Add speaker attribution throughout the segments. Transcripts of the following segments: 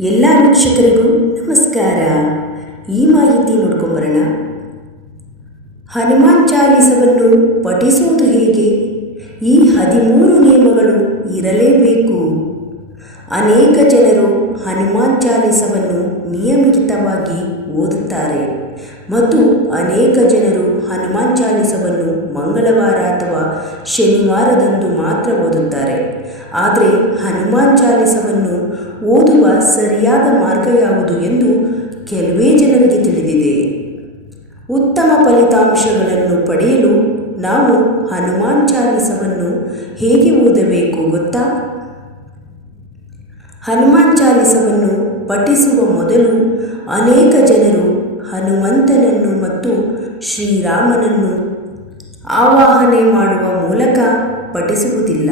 Speaker 1: ಎಲ್ಲ ವೀಕ್ಷಕರಿಗೂ ನಮಸ್ಕಾರ. ಈ ಮಾಹಿತಿ ನೋಡ್ಕೊಂಬರೋಣ. ಹನುಮಾನ್ ಚಾಲಿಸವನ್ನು ಪಠಿಸುವುದು ಹೇಗೆ? ಈ ಹದಿಮೂರು ನಿಯಮಗಳು ಇರಲೇಬೇಕು. ಅನೇಕ ಜನರು ಹನುಮಾನ್ ಚಾಲಿಸವನ್ನು ನಿಯಮಿತವಾಗಿ ಓದುತ್ತಾರೆ. ಮತ್ತು ಅನೇಕ ಜನರು ಹನುಮಾನ್ ಚಾಲಿಸವನ್ನು ಮಂಗಳವಾರ ಅಥವಾ ಶನಿವಾರದಂದು ಮಾತ್ರ ಓದುತ್ತಾರೆ. ಆದರೆ ಹನುಮಾನ್ ಚಾಲಿಸವನ್ನು ಓದುವ ಸರಿಯಾದ ಮಾರ್ಗ ಯಾವುದು ಎಂದು ಕೆಲವೇ ಜನರಿಗೆ ತಿಳಿದಿದೆ. ಉತ್ತಮ ಫಲಿತಾಂಶಗಳನ್ನು ಪಡೆಯಲು ನಾವು ಹನುಮಾನ್ ಚಾಲಿಸವನ್ನು ಹೇಗೆ ಓದಬೇಕು ಗೊತ್ತಾ? ಹನುಮಾನ್ ಚಾಲಿಸವನ್ನು ಪಠಿಸುವ ಮೊದಲು ಅನೇಕ ಜನರು ಹನುಮಂತನನ್ನು ಮತ್ತು ಶ್ರೀರಾಮನನ್ನು ಆವಾಹನೆ ಮಾಡುವ ಮೂಲಕ ಪಠಿಸುವುದಿಲ್ಲ.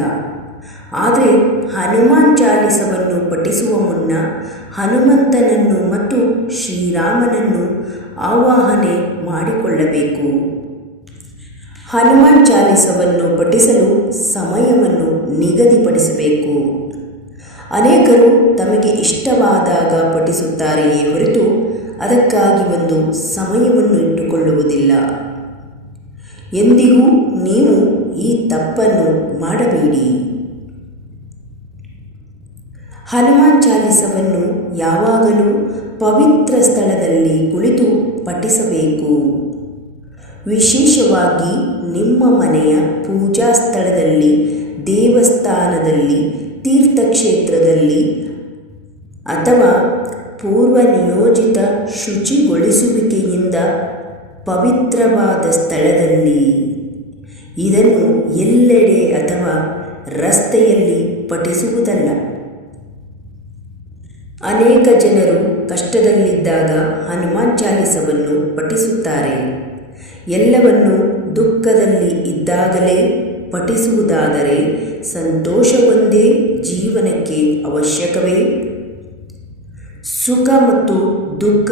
Speaker 1: ಆದರೆ ಹನುಮಾನ್ ಚಾಲಿಸವನ್ನು ಪಠಿಸುವ ಮುನ್ನ ಹನುಮಂತನನ್ನು ಮತ್ತು ಶ್ರೀರಾಮನನ್ನು ಆವಾಹನೆ ಮಾಡಿಕೊಳ್ಳಬೇಕು. ಹನುಮಾನ್ ಚಾಲಿಸವನ್ನು ಪಠಿಸಲು ಸಮಯವನ್ನು ನಿಗದಿಪಡಿಸಬೇಕು. ಅನೇಕರು ತಮಗೆ ಇಷ್ಟವಾದಾಗ ಪಠಿಸುತ್ತಾರೆಯೇ ಹೊರತು ಅದಕ್ಕಾಗಿ ಒಂದು ಸಮಯವನ್ನು ಇಟ್ಟುಕೊಳ್ಳುವುದಿಲ್ಲ. ಎಂದಿಗೂ ನೀವು ಈ ತಪ್ಪನ್ನು ಮಾಡಬೇಡಿ. ಹನುಮಾನ್ ಚಾಲಿಸವನ್ನು ಯಾವಾಗಲೂ ಪವಿತ್ರ ಸ್ಥಳದಲ್ಲಿ ಕುಳಿತು ಪಠಿಸಬೇಕು. ವಿಶೇಷವಾಗಿ ನಿಮ್ಮ ಮನೆಯ ಪೂಜಾ ಸ್ಥಳದಲ್ಲಿ, ದೇವಸ್ಥಾನದಲ್ಲಿ, ತೀರ್ಥಕ್ಷೇತ್ರದಲ್ಲಿ ಅಥವಾ ಪೂರ್ವ ನಿಯೋಜಿತ ಶುಚಿಗೊಳಿಸುವಿಕೆಯಿಂದ ಪವಿತ್ರವಾದ ಸ್ಥಳದಲ್ಲಿ. ಇದನ್ನು ಎಲ್ಲೆಡೆ ಅಥವಾ ರಸ್ತೆಯಲ್ಲಿ ಪಠಿಸುವುದಲ್ಲ. ಅನೇಕ ಜನರು ಕಷ್ಟದಲ್ಲಿದ್ದಾಗ ಹನುಮಾನ್ ಚಾಲಿಸವನ್ನು ಪಠಿಸುತ್ತಾರೆ. ಎಲ್ಲವನ್ನು ದುಃಖದಲ್ಲಿ ಇದ್ದಾಗಲೇ ಪಠಿಸುವುದಾದರೆ ಸಂತೋಷವೊಂದೇ ಜೀವನಕ್ಕೆ ಅವಶ್ಯಕವೇ? ಸುಖ ಮತ್ತು ದುಃಖ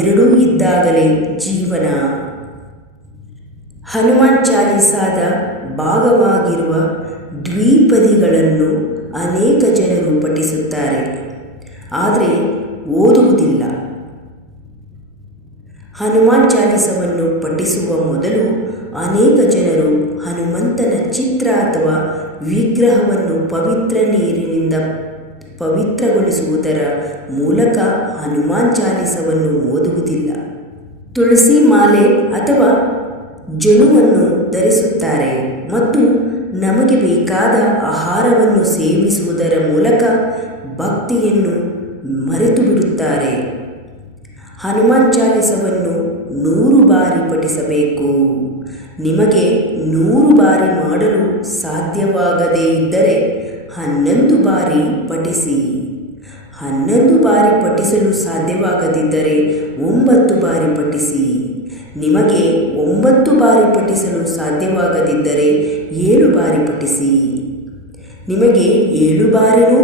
Speaker 1: ಎರಡೂ ಇದ್ದಾಗಲೇ ಜೀವನ. ಹನುಮಾನ್ ಚಾಲಿಸಾದ ಭಾಗವಾಗಿರುವ ದ್ವಿಪದಿಗಳನ್ನು ಅನೇಕ ಜನರು ಪಠಿಸುತ್ತಾರೆ, ಆದರೆ ಓದುವುದಿಲ್ಲ. ಹನುಮಾನ್ ಚಾಲಿಸವನ್ನು ಪಠಿಸುವ ಮೊದಲು ಅನೇಕ ಜನರು ಹನುಮಂತನ ಚಿತ್ರ ಅಥವಾ ವಿಗ್ರಹವನ್ನು ಪವಿತ್ರ ನೀರಿನಿಂದ ಪವಿತ್ರಗೊಳಿಸುವುದರ ಮೂಲಕ ಹನುಮಾನ್ ಚಾಲಿಸವನ್ನು ಓದುವುದಿಲ್ಲ. ತುಳಸಿ ಮಾಲೆ ಅಥವಾ ಜನುವನ್ನು ಧರಿಸುತ್ತಾರೆ ಮತ್ತು ನಮಗೆ ಬೇಕಾದ ಆಹಾರವನ್ನು ಸೇವಿಸುವುದರ ಮೂಲಕ ಭಕ್ತಿಯನ್ನು ಮರೆತು ಬಿಡುತ್ತಾರೆ ಹನುಮಾನ್ ಚಾಲಿಸವನ್ನು ನೂರು ಬಾರಿ ಪಠಿಸಬೇಕು. ನಿಮಗೆ ನೂರು ಬಾರಿ ಮಾಡಲು ಸಾಧ್ಯವಾಗದೇ ಇದ್ದರೆ ಹನ್ನೊಂದು ಬಾರಿ ಪಠಿಸಿ. ಹನ್ನೊಂದು ಬಾರಿ ಪಠಿಸಲು ಸಾಧ್ಯವಾಗದಿದ್ದರೆ ಒಂಬತ್ತು ಬಾರಿ ಪಠಿಸಿ. ನಿಮಗೆ ಒಂಬತ್ತು ಬಾರಿ ಪಠಿಸಲು ಸಾಧ್ಯವಾಗದಿದ್ದರೆ ಏಳು ಬಾರಿ ಪಠಿಸಿ. ನಿಮಗೆ ಏಳು ಬಾರಿಯೂ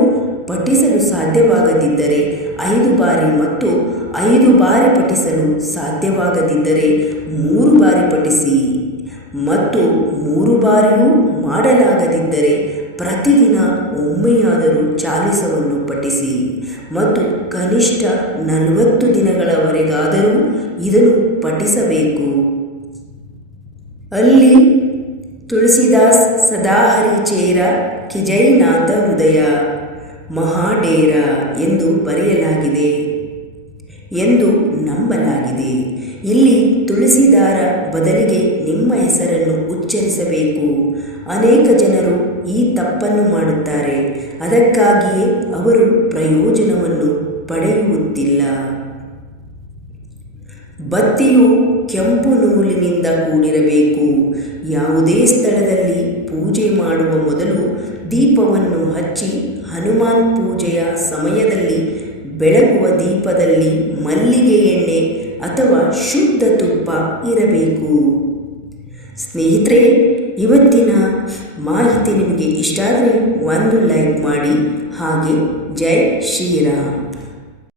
Speaker 1: ಪಠಿಸಲು ಸಾಧ್ಯವಾಗದಿದ್ದರೆ ಐದು ಬಾರಿ ಮತ್ತು ಐದು ಬಾರಿ ಪಠಿಸಲು ಸಾಧ್ಯವಾಗದಿದ್ದರೆ ಮೂರು ಬಾರಿ ಪಠಿಸಿ. ಮತ್ತು ಮೂರು ಬಾರಿಯೂ ಮಾಡಲಾಗದಿದ್ದರೆ ಪ್ರತಿದಿನ ಒಮ್ಮೆಯಾದರೂ ಚಾಲಿಸವನ್ನು ಪಠಿಸಿ. ಮತ್ತು ಕನಿಷ್ಠ ನಲವತ್ತು ದಿನಗಳವರೆಗಾದರೂ ಇದನ್ನು ಪಠಿಸಬೇಕು. ಅಲ್ಲಿ ತುಳಸಿದಾಸ್ ಸದಾಹರಿ ಚೇರ ಕಿಜೈನಾಥ ಹೃದಯ ಮಹಾಡೇರ ಎಂದು ಬರೆಯಲಾಗಿದೆ ಎಂದು ನಂಬಲಾಗಿದೆ. ಇಲ್ಲಿ ತುಳಸಿದಾರ ಬದಲಿಗೆ ನಿಮ್ಮ ಹೆಸರನ್ನು ಉಚ್ಚರಿಸಬೇಕು. ಅನೇಕ ಜನರು ತಪ್ಪನ್ನು ಮಾಡುತ್ತಾರೆ. ಅದಕ್ಕಾಗಿಯೇ ಅವರು ಪ್ರಯೋಜನವನ್ನು ಪಡೆಯುವುದಿಲ್ಲ. ಬತ್ತಿಯು ಕೆಂಪು ನೂಲಿನಿಂದ ಕೂಡಿರಬೇಕು. ಯಾವುದೇ ಸ್ಥಳದಲ್ಲಿ ಪೂಜೆ ಮಾಡುವ ಮೊದಲು ದೀಪವನ್ನು ಹಚ್ಚಿ ಹನುಮಾನ್ ಪೂಜೆಯ ಸಮಯದಲ್ಲಿ ಬೆಳಗುವ ದೀಪದಲ್ಲಿ ಮಲ್ಲಿಗೆ ಎಣ್ಣೆ ಅಥವಾ ಶುದ್ಧ ತುಪ್ಪ ಇರಬೇಕು. ಸ್ನೇಹಿತರೆ ಇವತ್ತಿನ ಮಾಹಿತಿ ನಿಮಗೆ ಇಷ್ಟ ಆದರೆ ಒಂದು ಲೈಕ್ ಮಾಡಿ. ಹಾಗೆ ಜೈ ಶ್ರೀರಾಮ್.